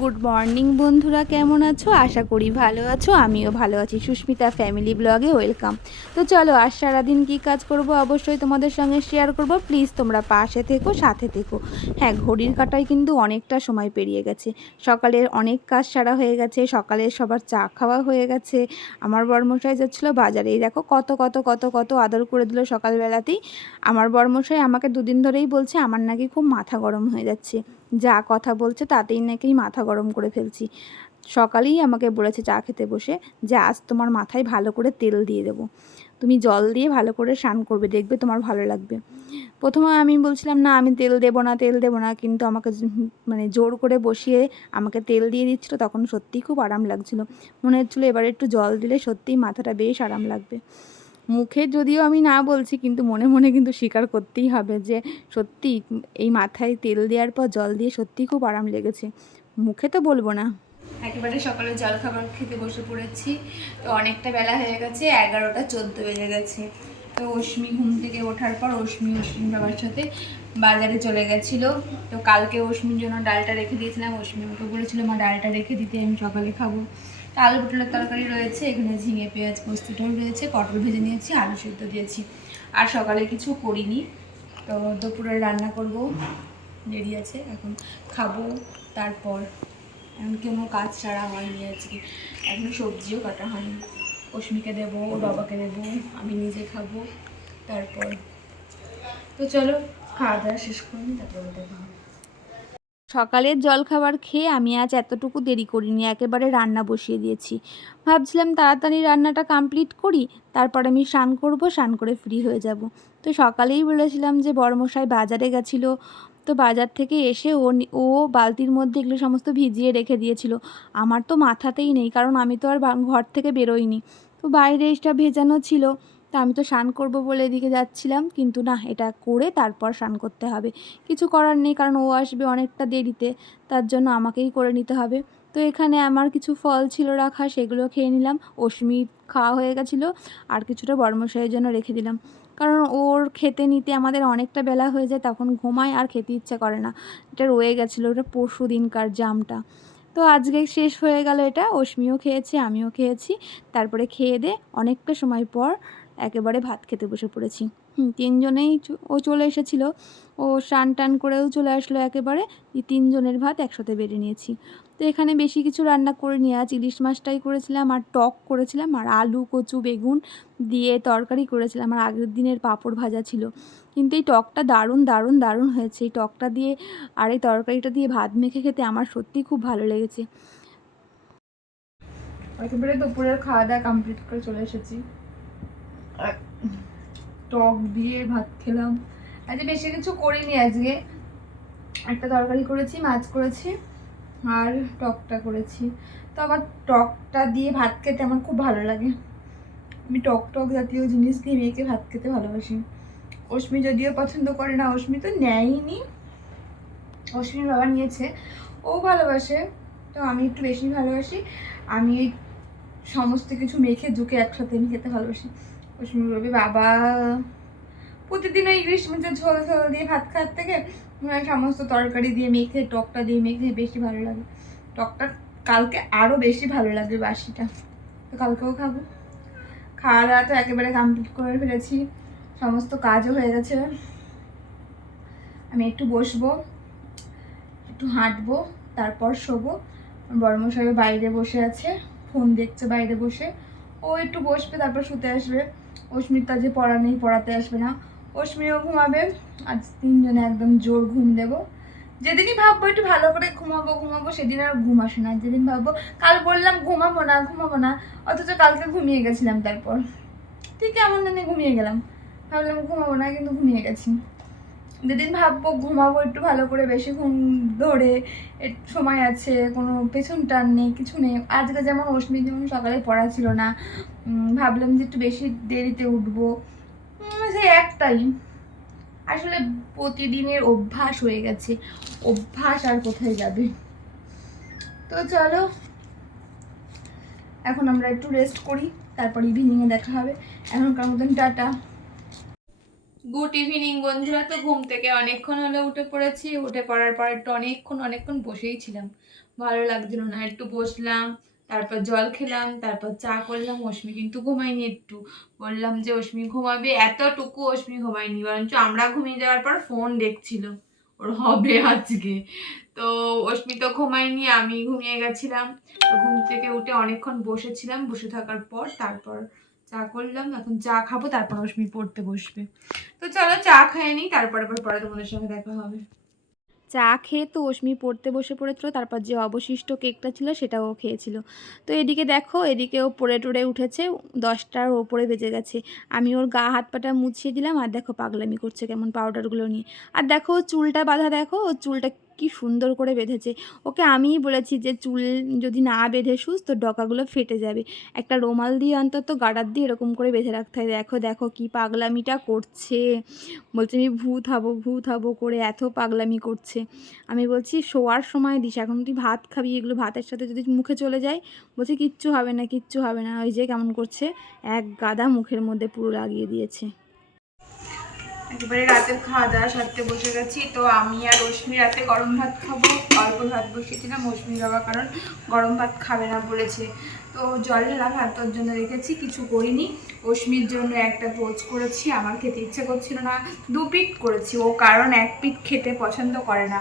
Good morning বন্ধুরা, কেমন আছো? আশা করি ভালো আছো। আমিও ভালো আছি। সুস্মিতা ফ্যামিলি ব্লগে ওয়েলকাম। তো চলো, আজ সারাদিন কী কাজ করব অবশ্যই তোমাদের সঙ্গে শেয়ার করব। প্লিজ তোমরা পাশে থেকো, সাথে থেকো। হ্যাঁ, ঘড়ির কাঁটায় কিন্তু অনেকটা সময় পেরিয়ে গেছে। সকালের অনেক কাজ সারা হয়ে গেছে, সকালে সবার চা খাওয়া হয়ে গেছে। আমার বরমশাই যাচ্ছিলো বাজারে, এই দেখো কত কত কত কত আদর করে দিল সকালবেলাতেই। আমার বরমশাই আমাকে দুদিন ধরেই বলছে আমার নাকি খুব মাথা গরম হয়ে যাচ্ছে, যা কথা বলছে তাতেই নাকি মাথা গরম করে ফেলছি। সকালেই আমাকে বলেছে চা খেতে বসে যে আজ তোমার মাথায় ভালো করে তেল দিয়ে দেবো, তুমি জল দিয়ে ভালো করে স্নান করবে, দেখবে তোমার ভালো লাগবে। প্রথমে আমি বলছিলাম না, আমি তেল দেবো না, তেল দেবো না, কিন্তু আমাকে মানে জোর করে বসিয়ে আমাকে তেল দিয়ে দিচ্ছিলো। তখন সত্যিই খুব আরাম লাগছিলো, মনে হচ্ছিলো এবার একটু জল দিলে সত্যিই মাথাটা বেশ আরাম লাগবে। মুখে যদিও আমি না বলছি, কিন্তু মনে মনে কিন্তু স্বীকার করতেই হবে যে সত্যি এই মাথায় তেল দেওয়ার পর জল দিয়ে সত্যিই খুব আরাম লেগেছে। মুখে তো বলবো না। একেবারে সকালে জলখাবার খেতে বসে পড়েছি। তো অনেকটা বেলা হয়ে গেছে, 11টা 14 বেজে গেছে। তো অশ্মি ঘুম থেকে ওঠার পর অশ্মি বাবার সাথে বাজারে চলে গেছিলো। তো কালকে অশ্মির জন্য ডালটা রেখে দিয়েছিলাম। অশ্মি আমাকে বলেছিল মা ডালটা রেখে দিতে, আমি সকালে খাবো। আলু পটলের তরকারি রয়েছে, এখানে ঝিঙে পেঁয়াজ পোস্তটাও রয়েছে, পটল ভেজে নিয়েছি, আলু সিদ্ধ দিয়েছি। আর সকালে কিছু করিনি। তো দুপুরে রান্না করব, দেরি আছে, এখন খাবো। তারপর এখন কোনো কাজ ছাড়া হয়নি আজকে, এখন সবজিও কাটা হয়নি। অশ্মিকে দেবো, ওর বাবাকে দেবো, আমি নিজে খাবো। তারপর তো চলো খাওয়া দাওয়া শেষ করিনি, তারপর দেখা হবে। সকালের জলখাবার খেয়ে আমি আজ এতটুকু দেরি করিনি, একেবারে রান্না বসিয়ে দিয়েছি। ভাবছিলাম তাড়াতাড়ি রান্নাটা কমপ্লিট করি, তারপর আমি স্নান করব, স্নান করে ফ্রি হয়ে যাব। তো সকালেই বলেছিলাম যে বড়মশাই বাজারে গেছিলো। তো বাজার থেকে এসে ও বালতির মধ্যে এগুলো সমস্ত ভিজিয়ে রেখে দিয়েছিল। আমার তো মাথাতেই নেই, কারণ আমি তো আর ঘর থেকে বেরোইনি। তো বাইরে এটা ভেজানো ছিল। তা আমি তো স্নান করব বলে এদিকে যাচ্ছিলাম, কিন্তু না, এটা করে তারপর স্নান করতে হবে। কিছু করার নেই, কারণ ও আসবে অনেকটা দেরিতে, তার জন্য আমাকেই করে নিতে হবে। তো এখানে আমার কিছু ফল ছিল রাখা, সেগুলো খেয়ে নিলাম। অশ্মি খাওয়া হয়ে গেছিলো, আর কিছুটা বর্মশাইয়ের জন্য রেখে দিলাম, কারণ ওর খেতে নিতে আমাদের অনেকটা বেলা হয়ে যায়, তখন ঘুমায় আর খেতে ইচ্ছা করে না। এটা রয়ে গেছিলো, ওটা পরশু দিনকার জামটা। তো আজকে শেষ হয়ে গেল এটা। অশ্মিও খেয়েছে, আমিও খেয়েছি। তারপরে খেয়ে দে অনেকটা সময় পর একেবারে ভাত খেতে বসে পড়েছি। তিনজনেই ও চলে এসেছিলো, ও স্নান টান করেও চলে আসলো একেবারে। এই তিনজনের ভাত একসাথে বেড়ে নিয়েছি। তো এখানে বেশি কিছু রান্না করিনি, আজ ইলিশ মাছটাই করেছিলাম, আর টক করেছিলাম, আর আলু কচু বেগুন দিয়ে তরকারি করেছিলাম, আর আগের দিনের পাঁপড় ভাজা ছিল। কিন্তু এই টকটা দারুণ দারুণ দারুণ হয়েছে। এই টকটা দিয়ে আর এই তরকারিটা দিয়ে ভাত মেখে খেতে আমার সত্যিই খুব ভালো লেগেছে। একেবারে দুপুরের খাওয়া দাওয়া কমপ্লিট করে চলে এসেছি। টক দিয়ে ভাত খেলাম। আজকে বেশি কিছু করিনি, আজকে একটা তরকারি করেছি, মাছ করেছি, আর টকটা করেছি। তো আমার টকটা দিয়ে ভাত খেতে আমার খুব ভালো লাগে। আমি টক টক জাতীয় জিনিস দিয়ে মেখে ভাত খেতে ভালোবাসি। অশ্মি যদিও পছন্দ করে না, অশ্মি তো নেয়নি, অশ্মির বাবা নিয়েছে, ও ভালোবাসে। তো আমি একটু বেশি ভালোবাসি। আমি ওই সমস্ত কিছু মেখে ঝুঁকে একসাথে আমি খেতে ভালোবাসি। অশ্মি বলবে বাবা প্রতিদিন ওই ইলিশ মাছের ঝোল ঝোল দিয়ে ভাত খাওয়ার থেকে সমস্ত তরকারি দিয়ে মেখে টকটা দিয়ে মেখে বেশি ভালো লাগে। টকটা কালকে আরও বেশি ভালো লাগবে বাসিটা, তো কালকেও খাবো। খাওয়া দাওয়া তো একেবারে কমপ্লিট করে ফেলেছি, সমস্ত কাজও হয়ে গেছে। আমি একটু বসবো, একটু হাঁটবো, তারপর শোবো। বড়মশাই বাইরে বসে আছে, ফোন দেখছে বাইরে বসে। ও একটু বসবে, তারপর শুতে আসবে। অস্মির তো যে পড়া নেই, পড়াতে আসবে না। অস্মিও ঘুমাবে। আজ তিনজনে একদম জোর ঘুম দেবো। যেদিনই ভাববো একটু ভালো করে ঘুমাবো ঘুমাবো, সেদিন আর ঘুম আসে না। যেদিন ভাববো কাল বললাম ঘুমাবো না ঘুমাবো না, অথচ কালকে ঘুমিয়ে গেছিলাম। তারপর ঠিক এমন জানি ঘুমিয়ে গেলাম, ভাবলাম ঘুমাবো না, কিন্তু ঘুমিয়ে গেছি। যেদিন ভাববো ঘুমাবো একটু ভালো করে, বেশি ঘুম ধরে সময় আছে, কোনো পেছন টান নেই, কিছু নেই। আজকে যেমন অশ্মির যেমন সকালে পড়া ছিল না, ভাবলাম যে একটু বেশি দেরিতে উঠবো, সেই একটাই। আসলে প্রতিদিনের অভ্যাস হয়ে গেছে, অভ্যাস আর কোথায় যাবে। তো চলো এখন আমরা একটু রেস্ট করি, তারপর ইভিনিংয়ে দেখা হবে। এখনকার মতন টাটা। গুড ইভিনিং বন্ধুরা। তো ঘুম থেকে অনেকক্ষণ হলো উঠে পড়েছি। উঠে পড়ার পর একটু অনেকক্ষণ বসেই ছিলাম, ভালো লাগছিল না, একটু বসলাম, তারপর জল খেলাম, তারপর চা করলাম। অশ্মি কিন্তু ঘুমায়নি। একটু বললাম যে অশ্মি ঘুমাবে, এতটুকু অশ্মি ঘুমায়নি, বরঞ্চ আমরা ঘুমিয়ে যাওয়ার পর ফোন দেখছিল ওর হবে আজকে। তো অশ্মি তো ঘুমায়নি, আমি ঘুমিয়ে গেছিলাম। তো ঘুম থেকে উঠে অনেকক্ষণ বসেছিলাম, বসে থাকার পর তারপর চা করলাম। এখন চা খাবো, তারপর অশ্মি পড়তে বসবে। তো চলো চা খেয়ে নিই, তারপরে পরে তোমাদের সঙ্গে দেখা হবে। চা খেয়ে তো অশ্মি পড়তে বসে পড়েছিল, তারপর যে অবশিষ্ট কেকটা ছিল সেটাও খেয়েছিল। তো এদিকে দেখো, এদিকে ও পড়ে টড়ে উঠেছে, 10টার ওপরে বেজে গেছে। আমি ওর গা হাত পাটা মুছিয়ে দিলাম, আর দেখো পাগলামি করছে কেমন পাউডারগুলো নিয়ে। আর দেখো চুলটা বাঁধা, দেখো ও চুলটা কি সুন্দর করে বেঁধেছে। ওকে আমিই বলেছি যে চুল যদি না বেঁধে শুস তো ডকাগুলো ফেটে যাবে, একটা রুমাল দিয়ে অন্তত গার্ডার দিয়ে এরকম করে বেঁধে রাখতে হয়। দেখো দেখো কি পাগলামিটা করছে, বলছে আমি ভূত হব করে এত পাগলামি করছে। আমি বলছি শোয়ার সময় দিস, এখন তুই ভাত খাবি, এগুলো ভাতের সাথে যদি মুখে চলে যায়, বলছে কিচ্ছু হবে না কিচ্ছু হবে না। ওই যে কেমন করছে, এক গাদা মুখের মধ্যে পুরো লাগিয়ে দিয়েছে। একেবারে রাতের খাওয়া দাওয়া সারতে বসে গেছি। তো আমি আর রশ্মি রাতে গরম ভাত খাবো, অল্প ভাত বসিয়েছিলাম। রশ্মির বাবা কারণ গরম ভাত খাবে না বলেছে, তো জল ঢালা ভাত ওর জন্য রেখেছি, কিছু করিনি। রশ্মির জন্য একটা পোচ করেছি, আমার খেতে ইচ্ছে করছিল না, 2 পিঠ করেছি। ও কারণ 1 পিঠ খেতে পছন্দ করে না,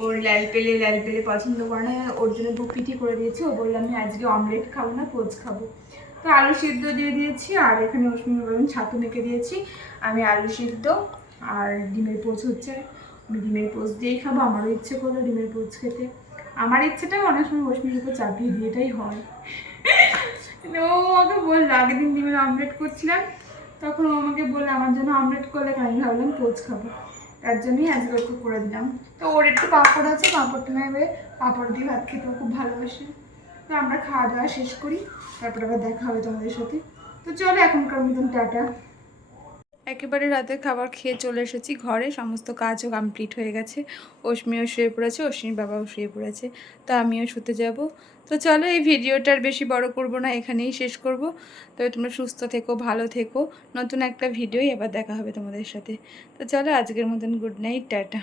ওর লাল পেলে পছন্দ করে না, ওর জন্য 2 পিঠই করে দিয়েছি। ও বললাম আমি আজকে অমলেট খাবো না, পোচ খাবো। তো আলু সিদ্ধ দিয়ে দিয়েছি, আর এখানে রশ্মি বললাম ছাতু মেখে দিয়েছি। আমি আলু সিদ্ধ আর ডিমের পোচ হচ্ছে, আমি ডিমের পোচ দিয়েই খাবো। আমারও ইচ্ছে করলো ডিমের পোচ খেতে, আমার ইচ্ছেটাও অনেক সময় রশ্মির উপর চাপিয়ে দিয়ে এটাই হয়। ও আমাকে বললো, আগের দিন ডিমের অমলেট করছিলাম, তখন ও আমাকে বললো আমার জন্য অমলেট করলে, আমি ভাবলাম পোচ খাবো, তার জন্যই আজকে একটু করে দিলাম। তো ওর একটু পাঁপড় আছে, পাঁপড়টা নেবে, পাঁপড় দিয়ে ভাত খেতেও খুব ভালোবাসে। তো আমরা খাওয়া দাওয়া শেষ করি, তারপর আবার দেখা হবে তোমাদের সাথে। তো চলো এখনকার মতন টাটা। একেবারে রাতের খাবার খেয়ে চলে এসেছি ঘরে, সমস্ত কাজও কমপ্লিট হয়ে গেছে। অশ্মিও শুয়ে পড়েছে, অশ্মির বাবাও শুয়ে পড়েছে, তো আমিও শুতে যাব। তো চলো এই ভিডিওটার বেশি বড় করব না, এখানেই শেষ করব। তবে তোমরা সুস্থ থেকো, ভালো থেকো, নতুন একটা ভিডিওই এবার দেখা হবে তোমাদের সাথে। তো চলো আজকের মতন গুড নাইট, টাটা।